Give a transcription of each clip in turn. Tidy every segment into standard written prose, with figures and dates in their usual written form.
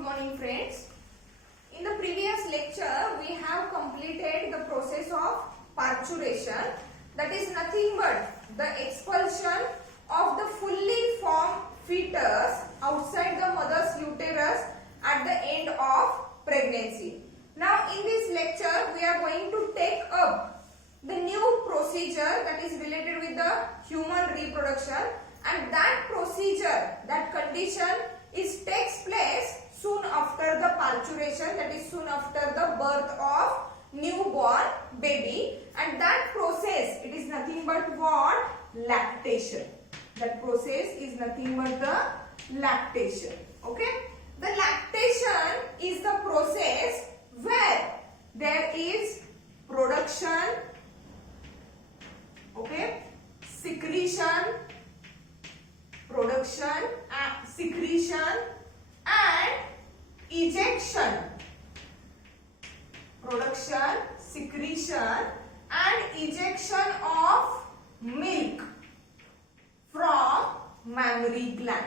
Good morning friends. In the previous lecture we have completed the process of parturition, that is nothing but the expulsion of the fully formed fetus outside the mother's uterus at the end of pregnancy. Now in this lecture we are going to take up the new procedure that is related with the human reproduction, and that procedure, that condition takes place soon after the parturition, that is soon after the birth of newborn baby, and that process, it is nothing but what? Lactation. That process is nothing but the lactation. Okay? The lactation is the process where there is production, okay, secretion, secretion and ejection. Production, secretion and ejection of milk from mammary gland.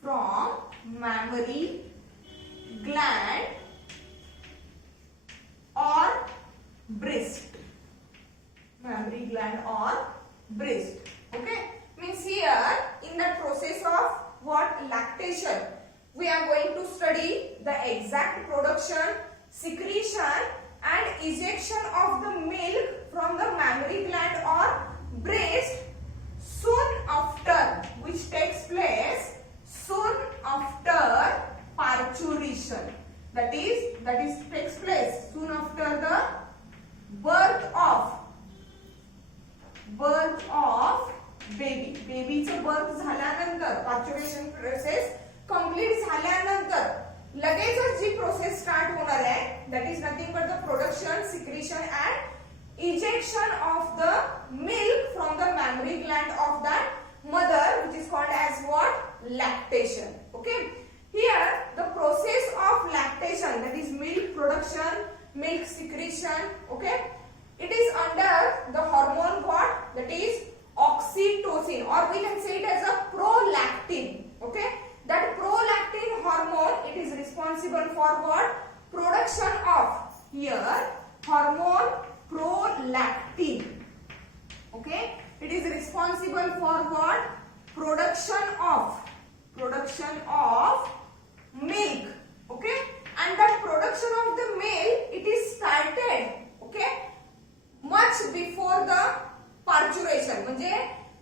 From mammary gland or breast. Mammary gland or breast. Okay? Means here in the process of what? Lactation, we are going to study the exact production, secretion and ejection of the milk from the mammary gland or breast soon after, which takes place soon after parturition. That is takes place soon after the birth of baby. बेबीचं birth झाल्यानंतर, parturition process complete झाल्यानंतर लगेचच जी process start होणार आहे, that is nothing but the production, secretion and ejection of the milk from the memory Gland of that mother, which is called as what? Lactation. Okay? Here the process of lactation, that is milk production, milk secretion, okay, it is under the hormone what? That is oxytocin, or we can say it as a prolactin. Okay, that prolactin hormone, it is responsible for what? Production of, here hormone prolactin. Okay, it is responsible for what? Production of milk. Okay, and that production of the milk, it is started, okay, much before the पार्च्युरेशन. म्हणजे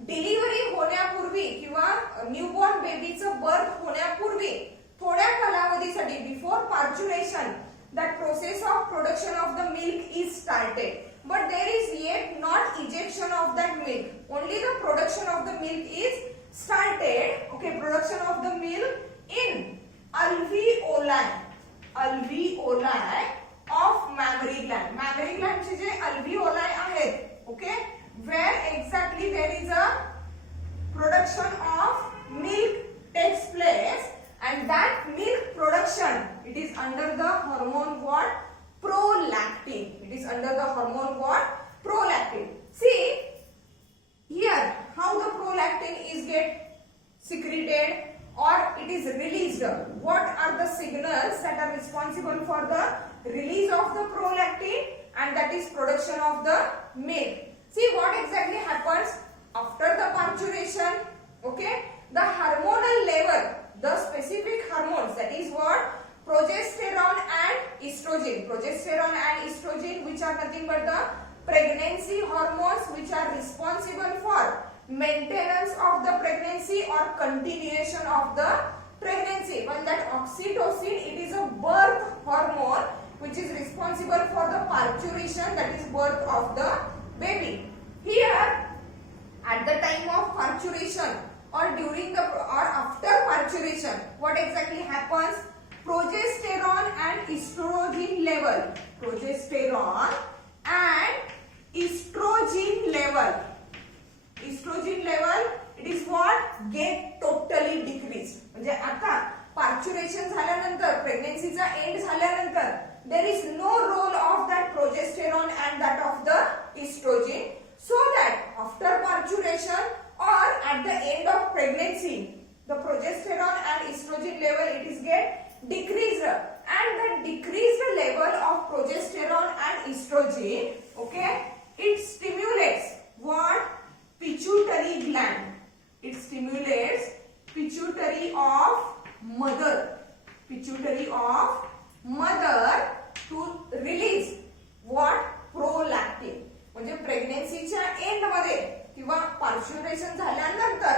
delivery होण्यापूर्वी किंवा newborn बेबीचं birth होण्यापूर्वी थोड्या कालावधीसाठी, before पार्च्युरेशन, that process of production of the milk is started, but there is yet not ejection of that milk, only the production of the milk is started. Okay, production of the milk in alveoli of mammary gland. mammary gland चे जे alveoli आहेत, okay, where exactly there is a production of milk takes place, and that milk production, it is under the hormone what? Prolactin. It is under the hormone what? Prolactin. See here how the prolactin is get secreted or it is released. What are the signals that are responsible for the release of the prolactin, and that is production of the milk. See what exactly happens after the parturition. Okay, the hormonal level, the specific hormones, that is what? Progesterone and estrogen. Progesterone and estrogen, which are nothing but the pregnancy hormones, which are responsible for maintenance of the pregnancy or continuation of the pregnancy. While that oxytocin, it is a birth hormone which is responsible for the parturition, that is birth of the baby. Here at the time of parturition or during the or after parturition, what exactly happens? Progesterone and estrogen level. Progesterone and estrogen level. Estrogen level, it is what? Get totally decreased. म्हणजे आता पार्च्युरेशन झाल्यानंतर, प्रेग्नन्सीचा and झाल्यानंतर, there is no role of that progesterone and that of the estrogen, so that after parturition or at the end of pregnancy, the progesterone and estrogen level, it is get of mother to release what? Prolactin. म्हणजे प्रेग्नन्सीच्या and मध्ये किंवा पार्श्युरेशन झाल्यानंतर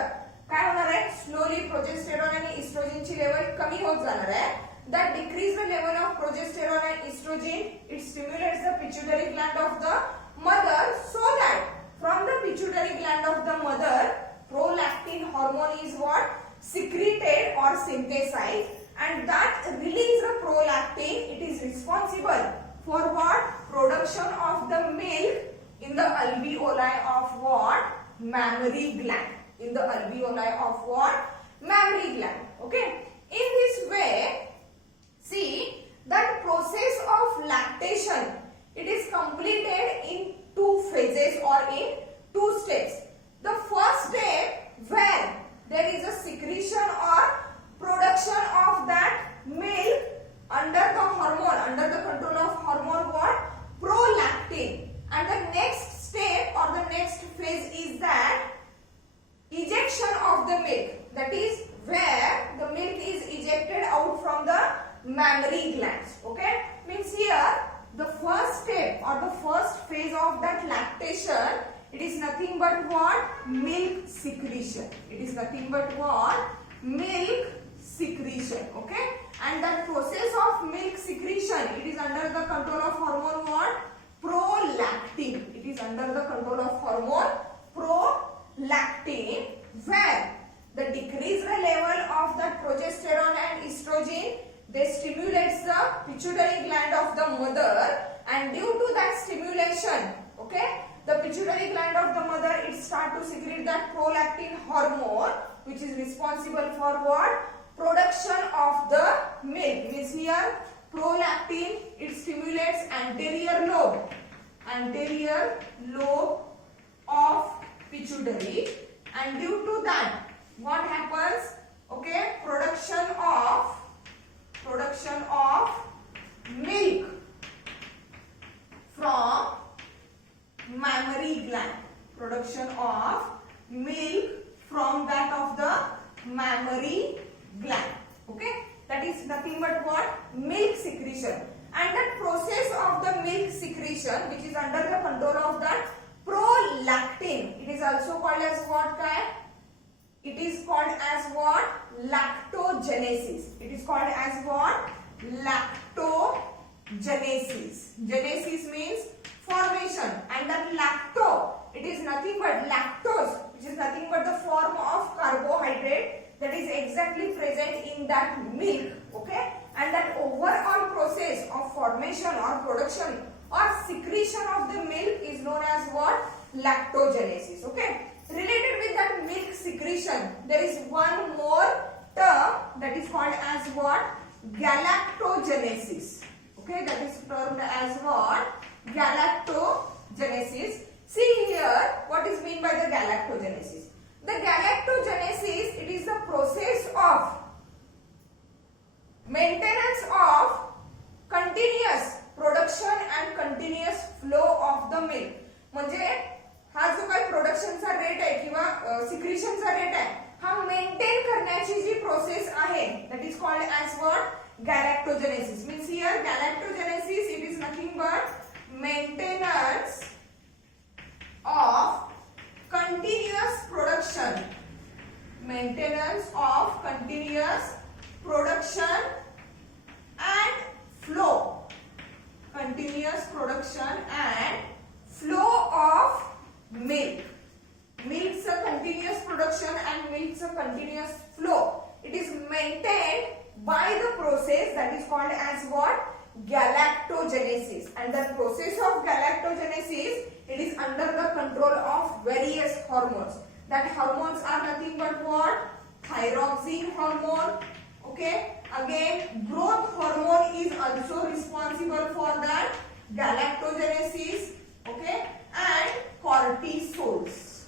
काय होणार आहे? Slowly progesterone आणि इस्ट्रोजनची level कमी होत जाणार आहे. That decrease the level of progesterone and estrogen, it stimulates the pituitary gland of the mother, so that from the pituitary gland of the mother, prolactin hormone is what? Secreted or synthesized, and that release the prolactin, it is responsible for what? Production of the milk in the alveoli of what? Mammary gland. In the alveoli of what? Mammary gland. Okay. In this way, see that process of lactation, it is completed in two phases or in two steps. The first step where there is a secretion or production of that milk under the hormone, under the control of hormone what? Prolactin. And the next step or the next phase is that ejection of the milk. That is where the milk is ejected out from the mammary glands. Okay, means here the first step or the first phase of that lactation, it is nothing but what? Milk secretion. It is nothing but what? Milk secretion. Okay, and that process of milk secretion, it is under the control of hormone what? Prolactin. It is under the control of hormone prolactin, where the decreased level of the progesterone and estrogen, they stimulates the pituitary gland of the mother, and due to that stimulation, okay, the pituitary gland of the mother, it start to secrete that prolactin hormone, which is responsible for what? Production of the milk. Means here prolactin, it stimulates anterior lobe of pituitary, and due to that what happens? Okay, production of milk from mammary gland. Production of milk from that of the mammary gland. Okay, that is nothing but what? Milk secretion. And that process of the milk secretion, which is under the control of that prolactin, it is also called as what? It is called as what? Lactogenesis. It is called as what? Lactogenesis. Genesis means formation, and that lacto, it is nothing but lactose, which is nothing but the form of carbohydrate that is exactly present in that milk. Okay, and that overall process of formation or production or secretion of the milk is known as what? Lactogenesis. Okay, related with that milk secretion, there is one more term that is called as what? Galactogenesis. Okay, that is termed as what? Galactogenesis. See here, what is meant by the galactogenesis? The galactogenesis, it is the process of maintenance of continuous production and continuous flow of the milk. म्हणजे हा जो काही प्रोडक्शनचा rate आहे किंवा सिक्रिशनचा rate आहे, हा maintain करण्याची जी प्रोसेस आहे, that is called as what? Galactogenesis. Means here galactogenesis, it is nothing but maintenance of continuous production. Maintenance of continuous production and flow. Continuous production and flow of milk. Milk's a continuous production and milk's a continuous flow. It is maintained by the process that is called as what? Galactogenesis. And the process of galactogenesis, it is under the control of various hormones. That hormones are nothing but what? Thyroxine hormone. Okay. Again, growth hormone is also responsible for that galactogenesis. Okay. And cortisols.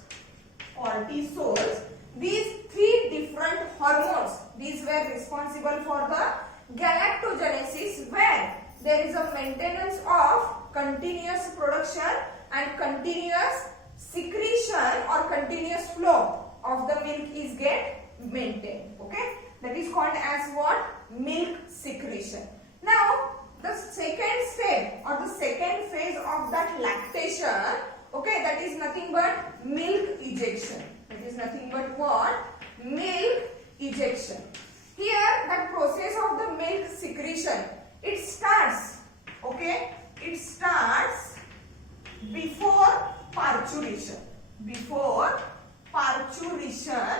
Cortisols. These three different hormones, these were responsible for the galactogenesis, where there is a maintenance of continuous production and continuous secretion or continuous flow of the milk is get maintained. Okay. that is called as what? Milk secretion. Now the second step or the second phase of that lactation, okay, that is nothing but milk ejection. That is nothing but what? Milk ejection. Here that process of the milk secretion, it starts, okay, it starts before parturition. Before parturition,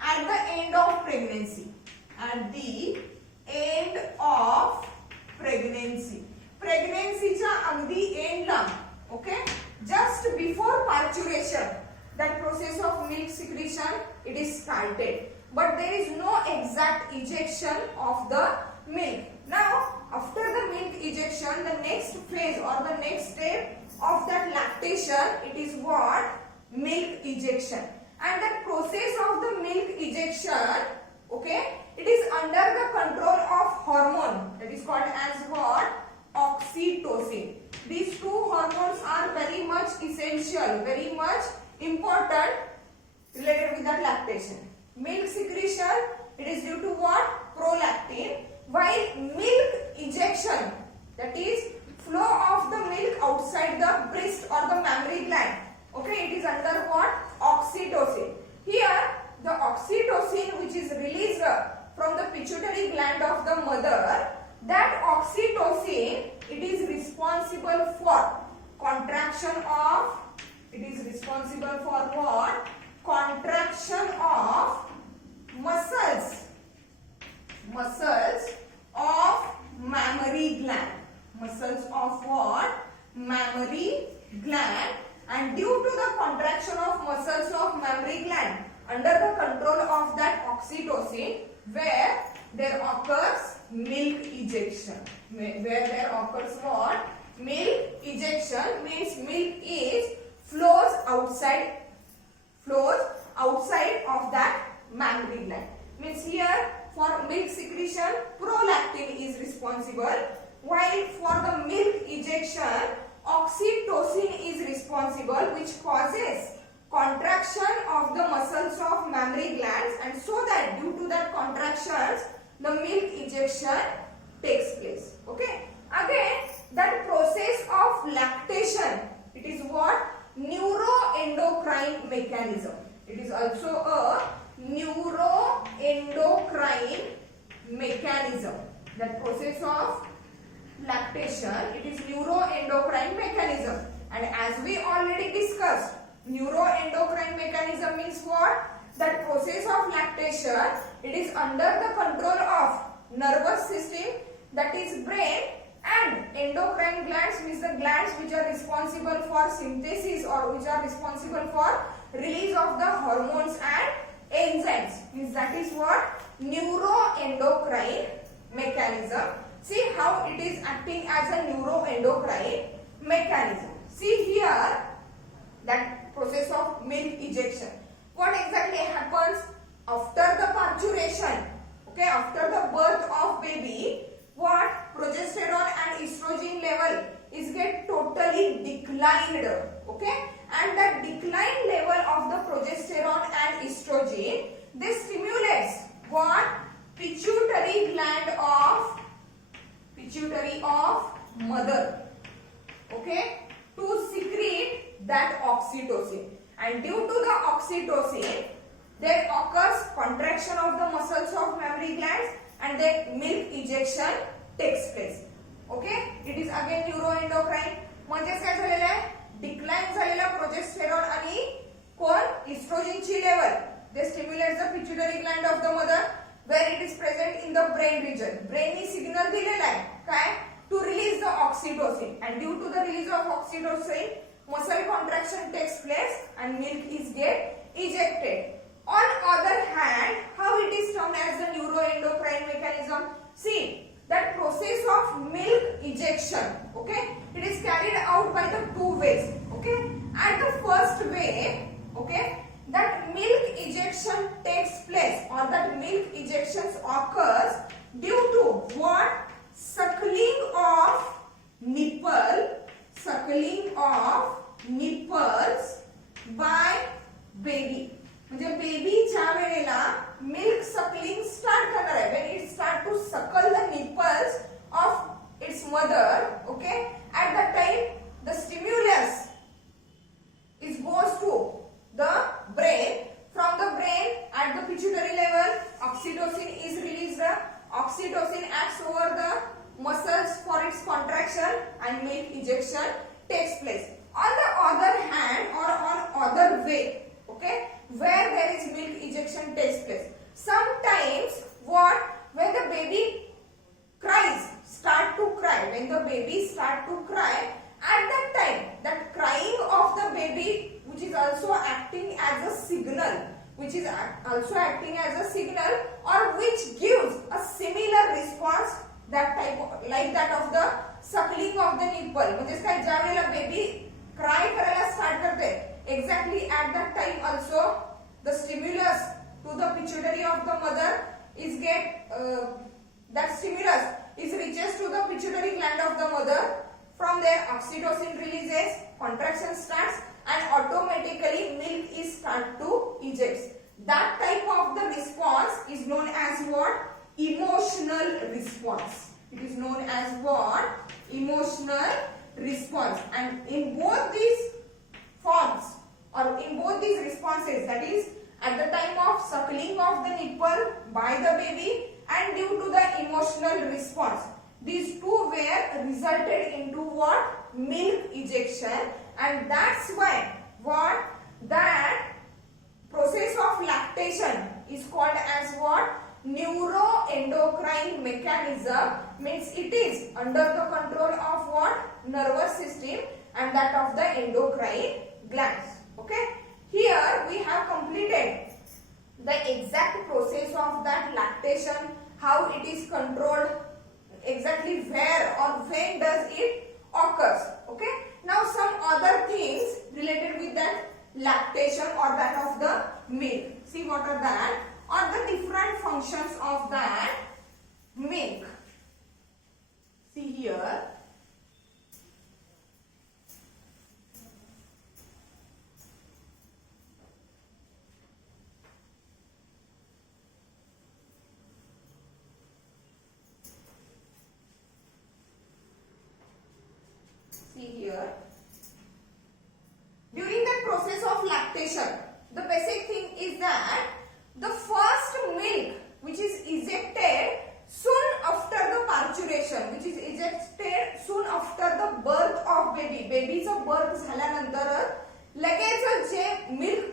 at the end of pregnancy. At the end of pregnancy. Pregnancyच्या अगदी एंडला, okay, just before parturition, that process of milk secretion, it is started. But there is no exact ejection of the milk. Now, after the milk ejection, the next phase or the next step of that lactation, it is what? Milk ejection. And the process of the milk ejection, okay, it is under the control of hormone, that is called as what? Oxytocin. These two hormones are very much essential, very much important related with that lactation. Milk secretion, it is due to what? Prolactin. While milk ejection, that is flow of the milk outside the breast or the mammary gland, okay, it is under what? Oxytocin. Here the oxytocin which is released from the pituitary gland of the mother, that oxytocin, it is responsible for contraction of, it is responsible for what? Contraction of muscles of mammary gland. Muscles of what? Mammary gland. And due to the contraction of muscles of mammary gland under the control of that oxytocin, where there occurs milk ejection. Where there occurs what? Milk ejection means milk is flows outside of that mammary gland. Means here for milk secretion, prolactin is responsible, while for the milk ejection, oxytocin is responsible, which causes contraction of the muscles of mammary glands, and so that due to that contractions, the milk ejection takes place. Okay. Again, that process of lactation, it is what? Neuroendocrine mechanism. It is also a neuroendocrine mechanism. That process of lactation, it is neuroendocrine mechanism. And as we already discussed, neuroendocrine mechanism means what? That process of lactation, it is under the control of nervous system, that is brain, and endocrine glands means the glands which are responsible for synthesis or which are responsible for release of the hormones and enzymes. Means that is what? Neuroendocrine mechanism. See how it is acting as a neuroendocrine mechanism. See here that process of milk ejection. What exactly happens after the parturition? Okay, after the birth of baby, what? Progesterone and estrogen level is get totally declined. Okay, and that declined level of the progesterone and estrogen, this stimulates what? Pituitary gland of mother, okay, to secrete that oxytocin. And due to the oxytocin, there occurs contraction of the muscles of mammary glands and then milk ejection takes place. Okay, it is again neuroendocrine. म्हणजेच काय झालेलं आहे? Decline झालेला progesterone आणि कोण? इस्ट्रोजनची level. They stimulate the pituitary gland of the mother where it is present in the brain region. Brain ने signal दिलेला आहे काय? To release the oxytocin, and due to the release of oxytocin, muscle contraction takes place and milk is get ejected. On other hand, how it is termed as the neuroendocrine mechanism? See, that process of milk ejection, okay, it is carried out by the two ways. Okay, at the first way, okay, that milk ejection takes place or that milk ejections occurs due to what? Suckling of nipples by baby. म्हणजे baby ज्या वेळेला milk that stimulus is reaches to the pituitary gland of the mother. From there oxytocin releases, contraction starts, and automatically milk is start to eject. That type of the response is known as what? Emotional response. It is known as what? Emotional response. And in both these forms or in both these responses, that is at the time of suckling of the nipple by the baby and due to the emotional response, these two were resulted into what? Milk ejection. And that's why what? That process of lactation is called as what? Neuroendocrine mechanism. Means it is under the control of what? Nervous system and that of the endocrine glands. Okay. Here we have completed the exact process of that lactation, how it is controlled, exactly where or when does it occurs. Okay. Now some other things related with that lactation or that of the milk. See what are that? Or the different functions of that milk. See here. See here. During the process of lactation, the basic thing is that the first milk which is ejected soon after the parturition, which is ejected soon after the birth of baby. बेबीचं birth झाल्यानंतर लगेच जे milk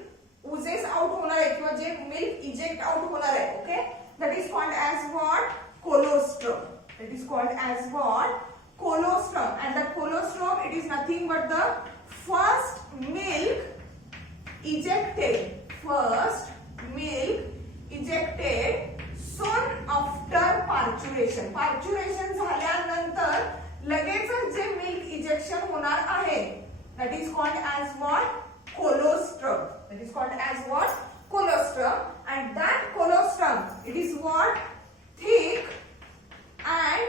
oozes out होणार आहे किंवा जे milk eject out होणार आहे, okay, that is called as what? Colostrum. That is called as what? Colostrum. And the colostrum, it is nothing but the first milk ejected. First milk ejected soon after parturition. Parturition झाल्यानंतर लगेच जे milk ejection होणार आहे, that is called as what? Colostrum. That is called as what? Colostrum. And that colostrum, it is what? Thick and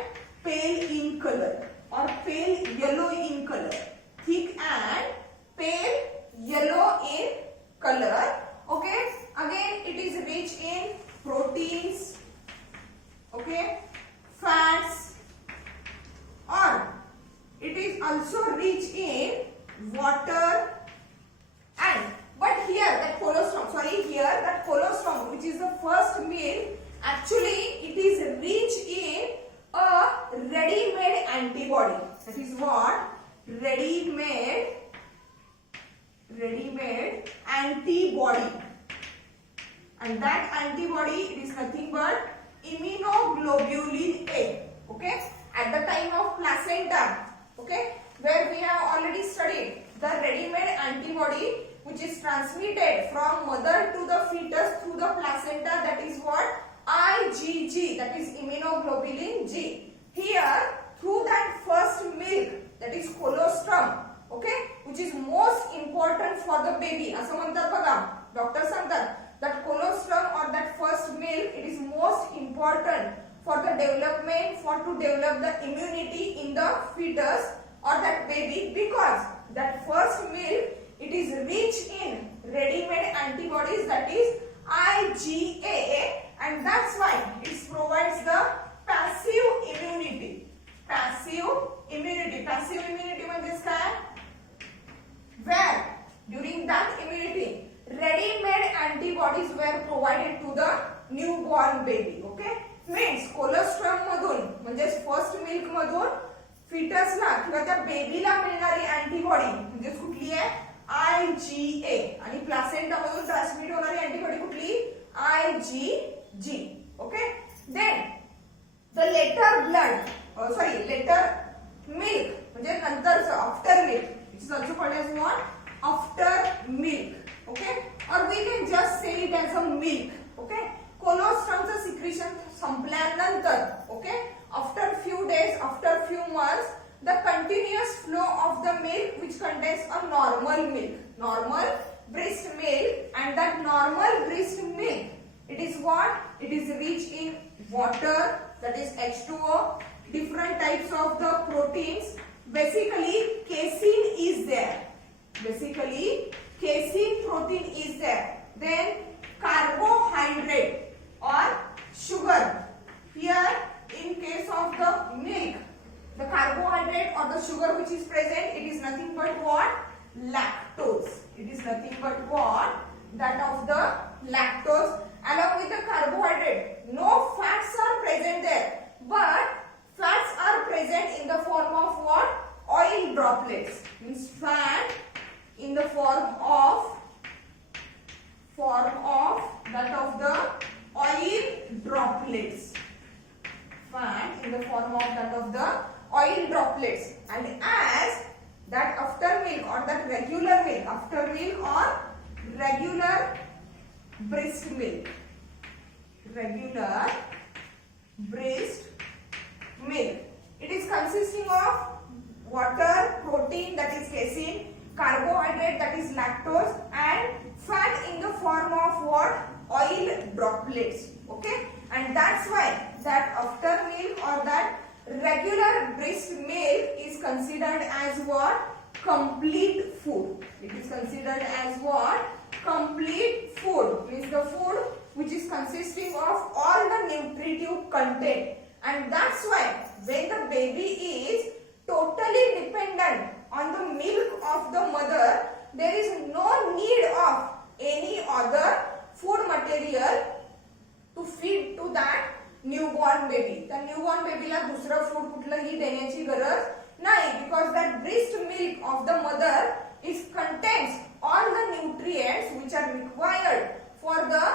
pale in color or pale yellow in color. Thick and pale yellow in color. Okay. Again, it is rich in proteins, okay, fats, or it is also rich in water. And but here that colostrum, which is the first milk, actually it is rich in a ready-made antibody. That is what? Ready-made antibody. And that antibody, it is nothing but immunoglobulin A. Okay. At the time of placenta, okay, where we have already studied the ready-made antibody which is transmitted from mother to the fetus through the placenta, that is what? IgG, that is immunoglobulin G. Here, through that first milk, that is colostrum, okay, which is most important for the baby. असं म्हणतात बघा, doctor सांगतात that colostrum or that first milk, it is most important for the development, to develop the immunity in the fetus or that baby, because that first milk, it is rich in ready-made antibodies, that is IgA, and that's why it provides the passive immunity. Passive immunity means काय? Where during that immunity ready-made antibodies were provided to the newborn baby. Okay, means colostrum मधून म्हणजे first milk मधून फिटसला किंवा त्या बेबीला मिळणारी antibody म्हणजे कुठली आहे? IgA. आणि प्लासेंटा मधून ट्रान्समिट होणारी अँटीबॉडी कुठली? IgG. Okay, then the later milk म्हणजे नंतरचं after milk, it is also called as what? After milk. Okay, or we can just say it as a milk. Okay, colostrum secretion संपल्यानंतर, okay, after few days, after few months, the continuous flow of the milk which contains a normal breast milk, and that normal breast milk, it is what? it is rich in water, that is H2O, different types of the proteins. Basically casein is there. Basically casein protein is there. Then carbohydrate or sugar. Here in case of the milk, the carbohydrate or the sugar which is present, it is nothing but what? Lactose. It is nothing but what? That of the lactose. Along with the carbohydrate, no fats are present there, but fats are present in the form of what? Oil droplets. Means fat in the form of that of the oil droplets. Fat in the form of that of the oil droplets. And as that after milk or that regular milk, after milk or regular breast milk, regular breast milk, it is consisting of water, protein, that is casein, carbohydrate, that is lactose, and fat in the form of what? Oil droplets. Okay, and that's why that after milk or that regular breast milk is considered as what? Complete food. It is considered as what? Complete food. Means the food which is consisting of all the nutritive content. And that's why when the baby is totally dependent on the milk of the mother, there is no need of any other food material to feed to that newborn baby. The newborn baby ला दुसरा food कुठलंही देण्याची गरज नाही, because that breast milk of the mother is contains all the nutrients which are required for the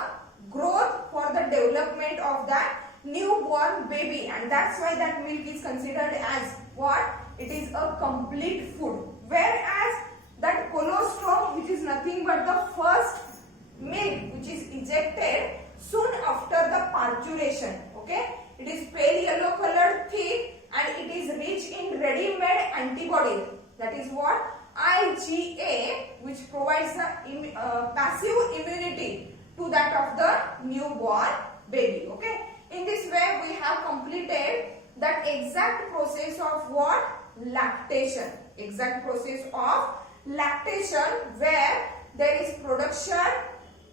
growth, for the development of that newborn baby, and that's why that milk is considered as what? It is a complete food. Whereas that colostrum, which is nothing but the first milk which is ejected soon after the parturition, okay, it is pale yellow colored, thick, and it is rich in ready-made antibodies, that is what? IgA, which provides the passive immunity to that of the newborn baby. Okay, in this way we have completed that exact process of what? Lactation. Exact process of lactation, where there is production,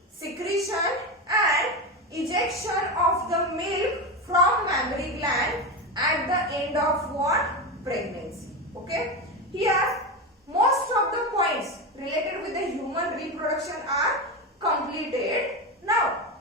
secretion and ejection of the milk from mammary gland at the end of what? Pregnancy. Okay, here most of the points related with the human reproduction are completed. Now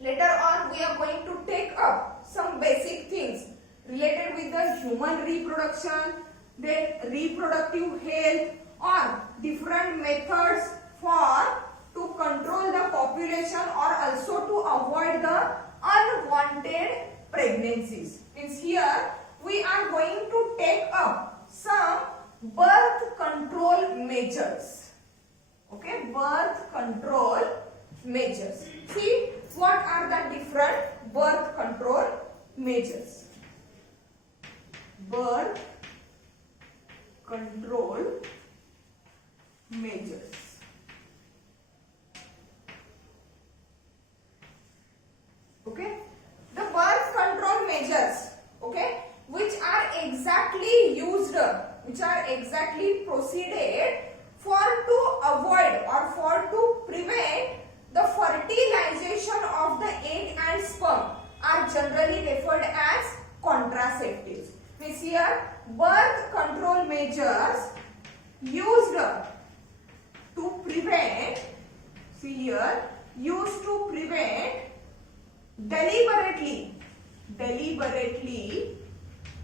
later on we are going to take up some basic things related with the human reproduction, then reproductive health, or different methods for to control the population or also to avoid the unwanted pregnancies. Means here we are going to take up some birth control measures. Okay, birth control measures. See what are the different birth control measures. Birth control measures. Okay, the birth control measures, okay, which are exactly used, which are exactly proceeded for to avoid or for to prevent the fertilization of the egg and sperm are generally referred as contraceptives. Means here birth control measures used to prevent, see here, used to prevent deliberately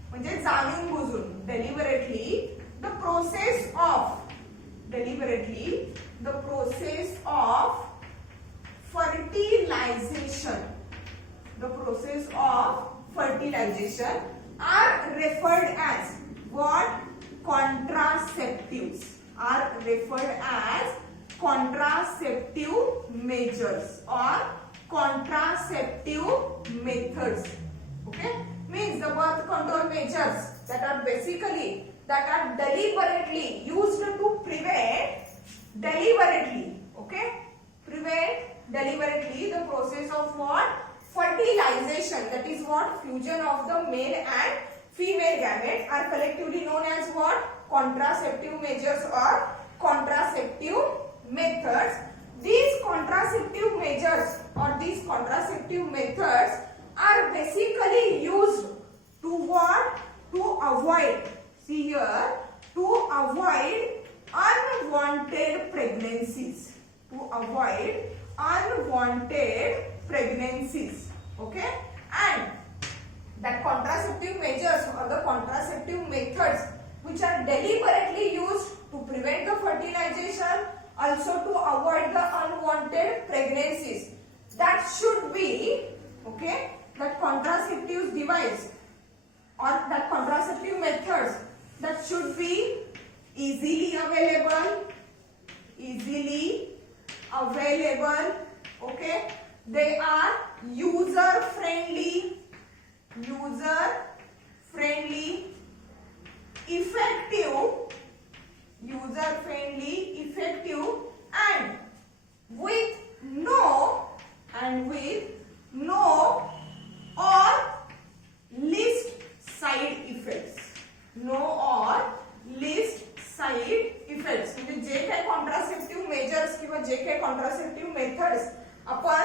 म्हणजे जाणून बुजून, deliberately the process of fertilization are referred as what? Contraceptives. Are referred as contraceptive measures or contraceptive methods. Okay, means the birth control measures that are basically deliberately used to prevent deliberately the process of what? fertilization, that is what, fusion of the male and female gamete, are collectively known as what, contraceptive measures or contraceptive methods. These contraceptive measures or these contraceptive methods are basically used to what, to avoid, see here, to avoid unwanted pregnancies, to avoid unwanted pregnancies, okay. And that contraceptive measures or the contraceptive methods which are deliberately used to prevent the fertilization, also to avoid the unwanted pregnancies, that should be, okay, that contraceptive device or that contraceptive methods that should be easily available, okay. They are user friendly, effective, and with no or least side effects, म्हणजे जे काही contraceptive measures किंवा जे काही contraceptive methods आपण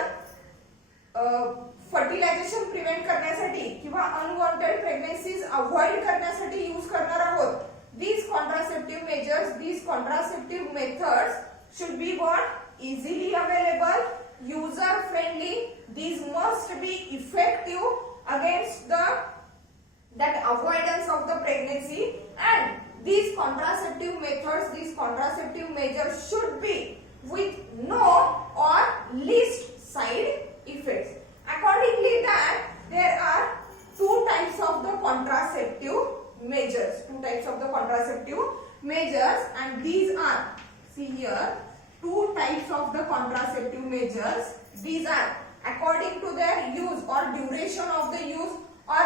fertilisation prevent करण्यासाठी किंवा unwanted प्रेग्नन्सीज avoid करण्यासाठी use करणार आहोत, these contraceptive measures, these contraceptive methods should be what, easily available, user friendly. These must be effective against that avoidance of the pregnancy, and these contraceptive methods, these contraceptive measures should be with no or least side effects. Accordingly, that there are two types of the contraceptive measures, and these are, see here, two types of the contraceptive measures. These are according to their use or duration of the use, or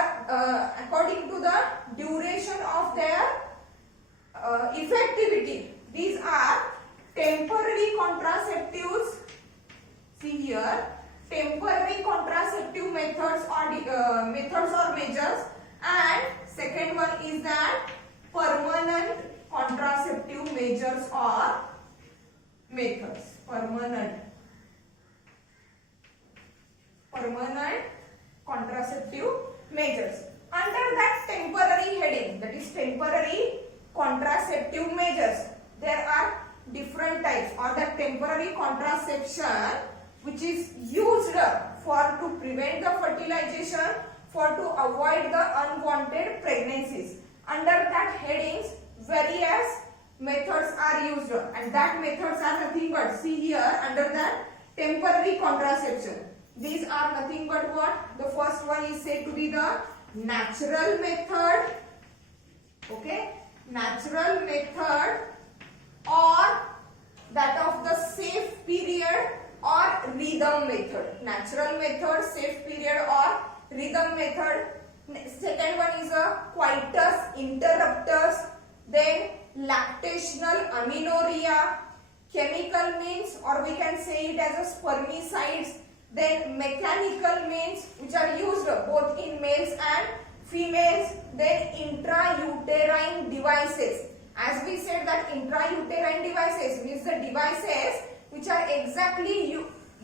according to the duration of their effectivity. These are temporary contraceptives, see here, temporary contraceptive methods or measures, and second one is that permanent contraceptive measures or methods, permanent contraceptive measures. Under that temporary heading, that is temporary contraceptive measures, there are different types, or that temporary contraception which is used for to prevent the fertilization, for to avoid the unwanted pregnancies. Under that headings, various methods are used, and that methods are nothing but, see here, under that temporary contraception, these are nothing but what, the first one is said to be the natural method, okay, natural method, or that of the safe period or rhythm method, natural method, safe period or rhythm method. Second one is a coitus interruptus, then lactational amenorrhea, chemical means, or we can say it as a spermicides, then mechanical means which are used both in males and females, then intrauterine devices. As we said that intrauterine devices means the devices which are exactly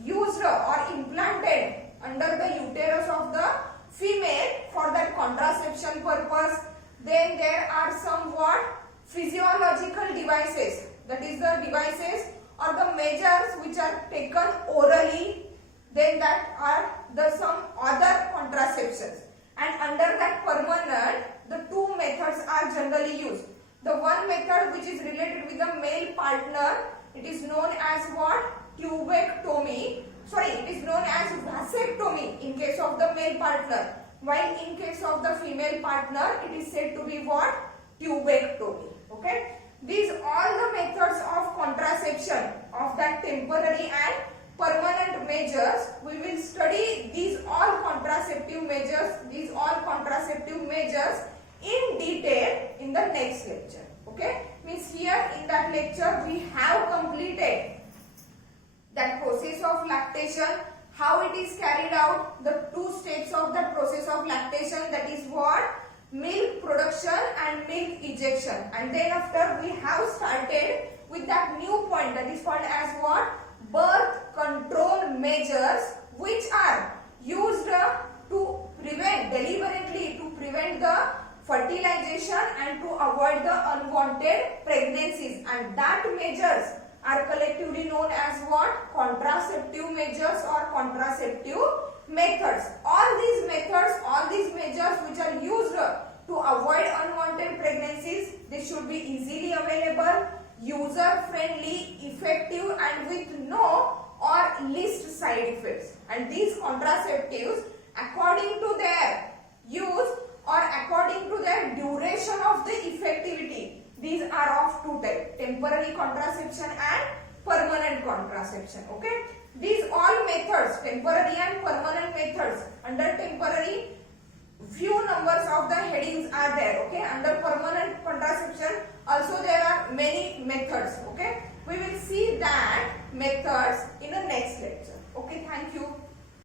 used or implanted under the uterus of the female for that contraception purpose. Then there are some what, physiological devices, that is the devices or the measures which are taken orally, then that are the some other contraceptions. And under that permanent, the two methods are generally used. The one method which is related with the male partner, it is known as what, tubectomy, it is known as vasectomy in case of the male partner, while in case of the female partner it is said to be what, tubectomy, okay. These all the methods of contraception of that temporary and permanent measures, we will study these all contraceptive measures, in detail in the next lecture, okay. Means here in that lecture we have completed that process of lactation, how it is carried out, the two steps of the process of lactation, that is what? Milk production and milk ejection. And then after we have started with that new point that is called as what? Birth control measures, which are used to prevent, deliberately to prevent the fertilization and to avoid the unwanted pregnancies, and that measures are collectively known as what? Contraceptive measures or contraceptive methods. All these measures which are used to avoid unwanted pregnancies, they should be easily available, user friendly, effective, and with no or least side effects. And these contraceptives, according to their use or according to their duration of the effectivity, these are of two types: temporary contraception and permanent contraception. Okay, these all methods, temporary and permanent methods. Under temporary, few numbers of the headings are there. Okay, under permanent contraception also there are many methods. Okay, we will see that methods in the next lecture. Okay, thank you.